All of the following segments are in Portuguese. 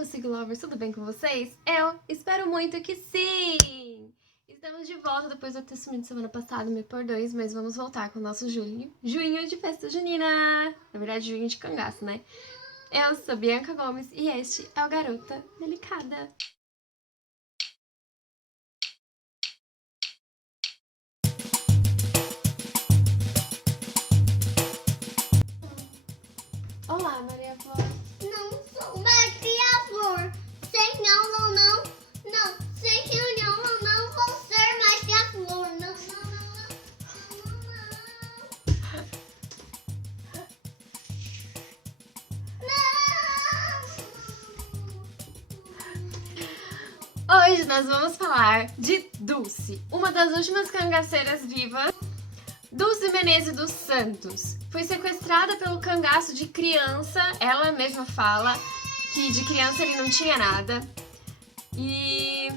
meus Sig Lovers, tudo bem com vocês? Eu espero muito que sim! Estamos de volta depois de eu ter sumido semana passada, me perdoe, mas vamos voltar com o nosso junho de festa junina! Na verdade, junho de cangaço, né? Eu sou Bianca Gomes e este é o Garota Delicada. Olá, Maria Flor. Não sou Maria Flor. Sem não, não. Sem reunião, não vou ser Maria Flor. Não. Hoje nós vamos falar de Dulce, uma das últimas cangaceiras vivas. Dulce Menezes dos Santos foi sequestrada pelo cangaço de criança. Ela mesma fala que de criança ele não tinha nada e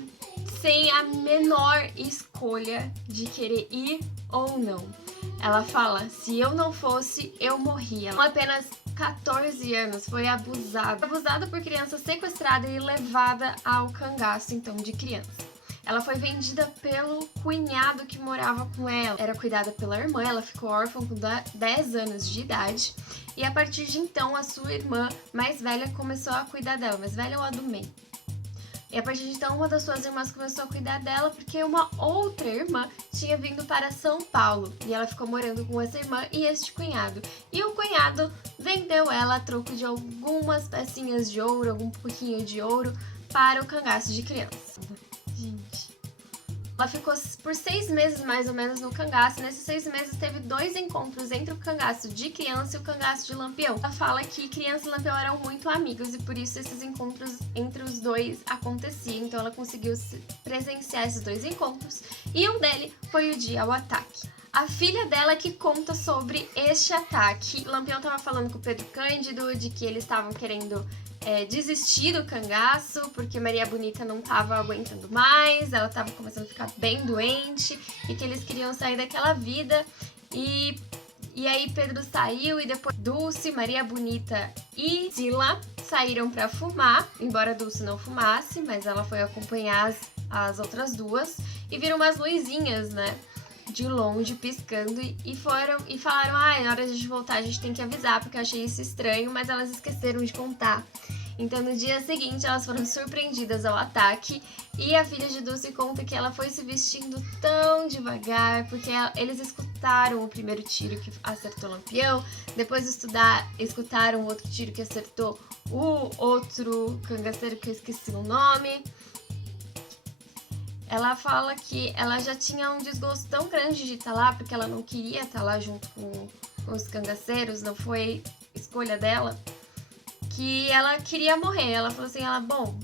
sem a menor escolha de querer ir ou não. Ela fala, se eu não fosse, eu morria. Com apenas 14 anos, foi abusada por criança sequestrada e levada ao cangaço, então, de criança. Ela foi vendida pelo cunhado que morava com ela. Era cuidada pela irmã, ela ficou órfã com 10 anos de idade. E a partir de então, a sua irmã mais velha começou a cuidar dela. Mais velha ou a do meio? E a partir de então, uma das suas irmãs começou a cuidar dela porque uma outra irmã tinha vindo para São Paulo. E ela ficou morando com essa irmã e este cunhado. E o cunhado vendeu ela a troco de algumas pecinhas de ouro, algum pouquinho de ouro, para o cangaço de criança. Gente, ela ficou por 6 meses mais ou menos no cangaço. Nesses 6 meses teve 2 encontros entre o cangaço de criança e o cangaço de Lampião. Ela fala que criança e Lampião eram muito amigos e por isso esses encontros entre os dois aconteciam. Então ela conseguiu presenciar esses 2 encontros e um deles foi o dia ao ataque. A filha dela que conta sobre este ataque. Lampião estava falando com o Pedro Cândido de que eles estavam querendo desistir do cangaço, porque Maria Bonita não estava aguentando mais, ela estava começando a ficar bem doente e que eles queriam sair daquela vida. E aí Pedro saiu e depois Dulce, Maria Bonita e Sila saíram para fumar, embora Dulce não fumasse, mas ela foi acompanhar as outras duas e viram umas luzinhas, né? De longe, piscando, e falaram, na hora de a gente voltar a gente tem que avisar, porque eu achei isso estranho, mas elas esqueceram de contar. Então no dia seguinte elas foram surpreendidas ao ataque e a filha de Dulce conta que ela foi se vestindo tão devagar, porque eles escutaram o primeiro tiro que acertou Lampião, depois escutaram o outro tiro que acertou o outro cangaceiro que eu esqueci o nome. Ela fala que ela já tinha um desgosto tão grande de estar lá, porque ela não queria estar lá junto com os cangaceiros, não foi escolha dela, que ela queria morrer. Ela falou assim,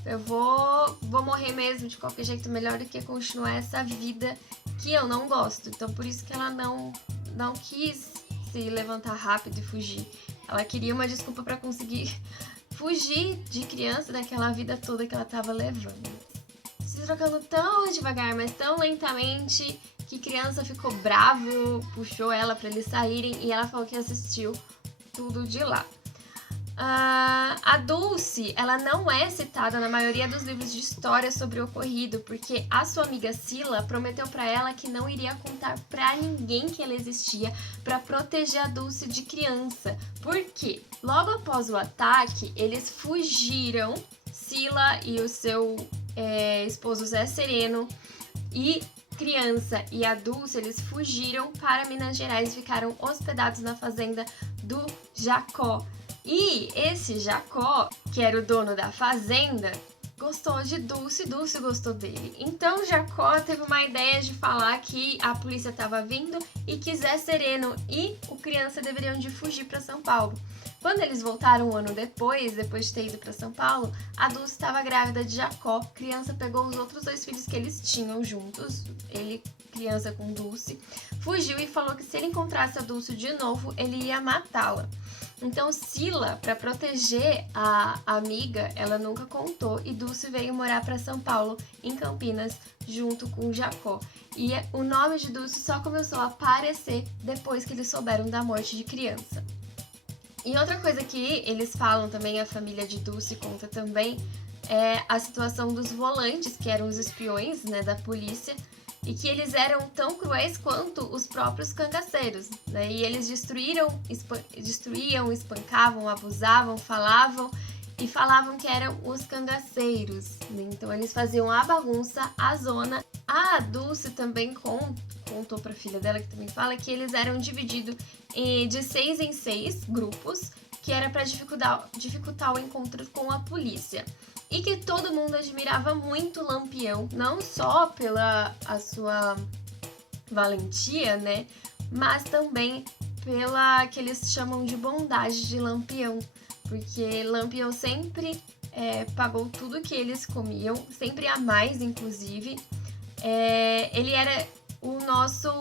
eu vou morrer mesmo de qualquer jeito, melhor do que continuar essa vida que eu não gosto. Então por isso que ela não quis se levantar rápido e fugir. Ela queria uma desculpa para conseguir fugir de criança daquela vida toda que ela estava levando. Se trocando tão devagar, mas tão lentamente, que criança ficou bravo, puxou ela para eles saírem e ela falou que assistiu tudo de lá. A Dulce, ela não é citada na maioria dos livros de história sobre o ocorrido, porque a sua amiga Sila prometeu para ela que não iria contar para ninguém que ela existia para proteger a Dulce de criança. Por quê? Logo após o ataque, eles fugiram, Sila e o seu esposo Zé Sereno e criança e a Dulce, eles fugiram para Minas Gerais e ficaram hospedados na fazenda do Jacó. E esse Jacó, que era o dono da fazenda, gostou de Dulce, Dulce gostou dele. Então Jacó teve uma ideia de falar que a polícia estava vindo e que Zé Sereno e o criança deveriam de fugir para São Paulo. Quando eles voltaram um ano depois de ter ido para São Paulo, a Dulce estava grávida de Jacó. A criança pegou os outros 2 filhos que eles tinham juntos, ele, criança com Dulce, fugiu e falou que se ele encontrasse a Dulce de novo, ele ia matá-la. Então Sila, para proteger a amiga, ela nunca contou e Dulce veio morar para São Paulo, em Campinas, junto com Jacó. E o nome de Dulce só começou a aparecer depois que eles souberam da morte de criança. E outra coisa que eles falam também, a família de Dulce conta também, é a situação dos volantes, que eram os espiões, né, da polícia, e que eles eram tão cruéis quanto os próprios cangaceiros, né? E eles destruíam, espancavam, abusavam, falavam que eram os cangaceiros, né? Então eles faziam a bagunça, a zona. A Dulce também contou pra filha dela, que também fala, que eles eram divididos de 6 em 6 grupos, que era para dificultar o encontro com a polícia. E que todo mundo admirava muito Lampião, não só pela a sua valentia, né? Mas também pela que eles chamam de bondade de Lampião. Porque Lampião sempre pagou tudo que eles comiam, sempre a mais, inclusive. Ele era o nosso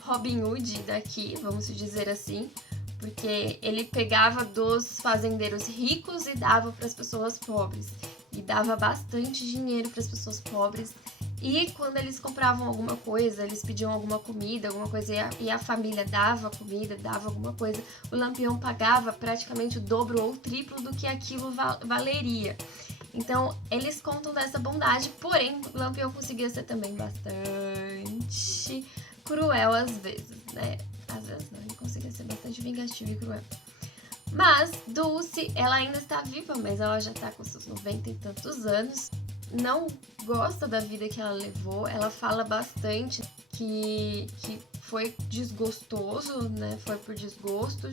Robin Hood daqui, vamos dizer assim, porque ele pegava dos fazendeiros ricos e dava para as pessoas pobres. E dava bastante dinheiro para as pessoas pobres. E quando eles compravam alguma coisa, eles pediam alguma comida, alguma coisa, e a família dava comida, dava alguma coisa, o Lampião pagava praticamente o dobro ou o triplo do que aquilo valeria. Então, eles contam dessa bondade, porém, o Lampião conseguia ser também bastante cruel às vezes, né? Às vezes não, ele conseguia ser bastante vingativo e cruel. Mas Dulce, ela ainda está viva, mas ela já está com seus 90 e tantos anos. Não gosta da vida que ela levou. Ela fala bastante que foi desgostoso, né? Foi por desgosto.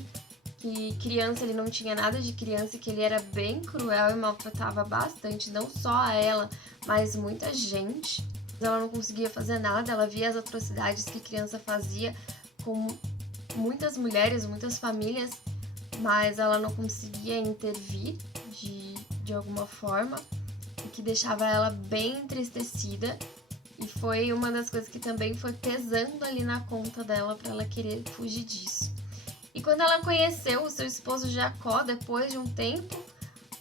Que criança, ele não tinha nada de criança, que ele era bem cruel e maltratava bastante, não só a ela, mas muita gente. Ela não conseguia fazer nada, ela via as atrocidades que criança fazia com muitas mulheres, muitas famílias, mas ela não conseguia intervir de alguma forma, o que deixava ela bem entristecida. E foi uma das coisas que também foi pesando ali na conta dela para ela querer fugir disso. E quando ela conheceu o seu esposo Jacó, depois de um tempo,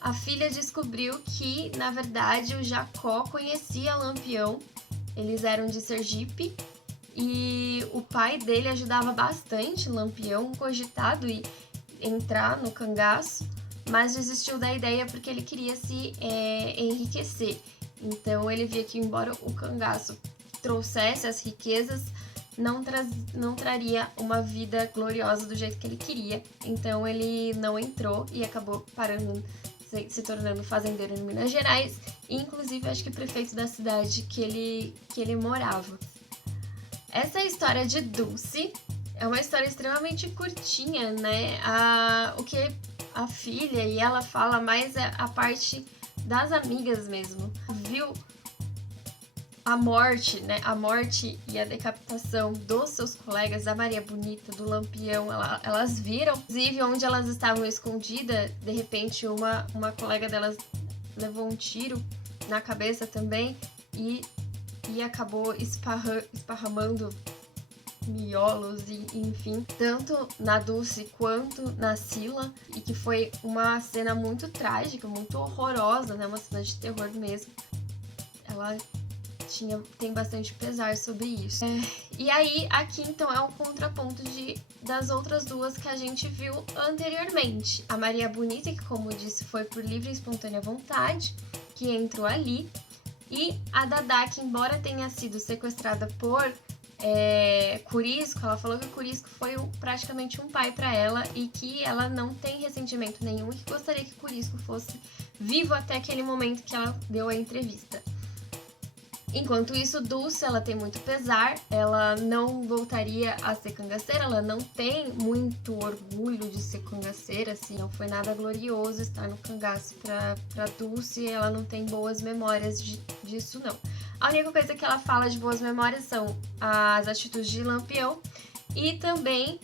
a filha descobriu que, na verdade, o Jacó conhecia Lampião. Eles eram de Sergipe e o pai dele ajudava bastante Lampião, cogitado em entrar no cangaço, mas desistiu da ideia porque ele queria se enriquecer. Então ele via que, embora o cangaço trouxesse as riquezas, não traria uma vida gloriosa do jeito que ele queria. Então ele não entrou e acabou se tornando fazendeiro em Minas Gerais, e inclusive acho que prefeito da cidade que ele morava. Essa história de Dulce é uma história extremamente curtinha, né? O que a filha e ela fala mais é a parte das amigas mesmo. Viu a morte, né? A morte e a decapitação dos seus colegas, da Maria Bonita, do Lampião, elas viram. Inclusive, onde elas estavam escondidas, de repente uma colega delas levou um tiro na cabeça também e acabou esparramando miolos e enfim, tanto na Dulce quanto na Sila, e que foi uma cena muito trágica, muito horrorosa, né? Uma cena de terror mesmo. Ela tem bastante pesar sobre isso. E aí, aqui então é um contraponto das outras duas que a gente viu anteriormente. A Maria Bonita, que como eu disse, foi por livre e espontânea vontade, que entrou ali. E a Dadá, que embora tenha sido sequestrada por Curisco, ela falou que o Curisco foi praticamente um pai para ela e que ela não tem ressentimento nenhum e que gostaria que Curisco fosse vivo até aquele momento que ela deu a entrevista. Enquanto isso, Dulce, ela tem muito pesar, ela não voltaria a ser cangaceira, ela não tem muito orgulho de ser cangaceira, assim, não foi nada glorioso estar no cangaço pra Dulce, ela não tem boas memórias disso, não. A única coisa que ela fala de boas memórias são as atitudes de Lampião e também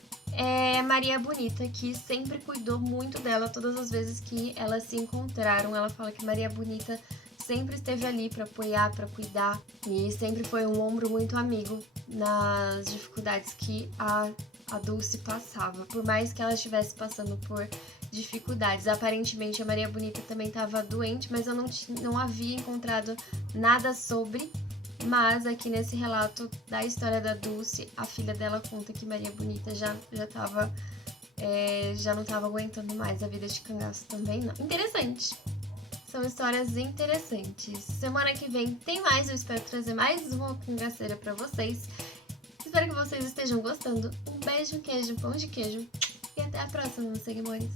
Maria Bonita, que sempre cuidou muito dela todas as vezes que elas se encontraram. Ela fala que Maria Bonita sempre esteve ali para apoiar, para cuidar e sempre foi um ombro muito amigo nas dificuldades que a Dulce passava. Por mais que ela estivesse passando por dificuldades, aparentemente a Maria Bonita também estava doente, mas eu não havia encontrado nada sobre. Mas aqui nesse relato da história da Dulce, a filha dela conta que Maria Bonita já não estava aguentando mais a vida de cangaço também, não. Interessante. São histórias interessantes. Semana que vem tem mais, eu espero trazer mais uma cangaceira pra vocês. Espero que vocês estejam gostando. Um beijo, queijo, pão de queijo. E até a próxima, meus seguidores.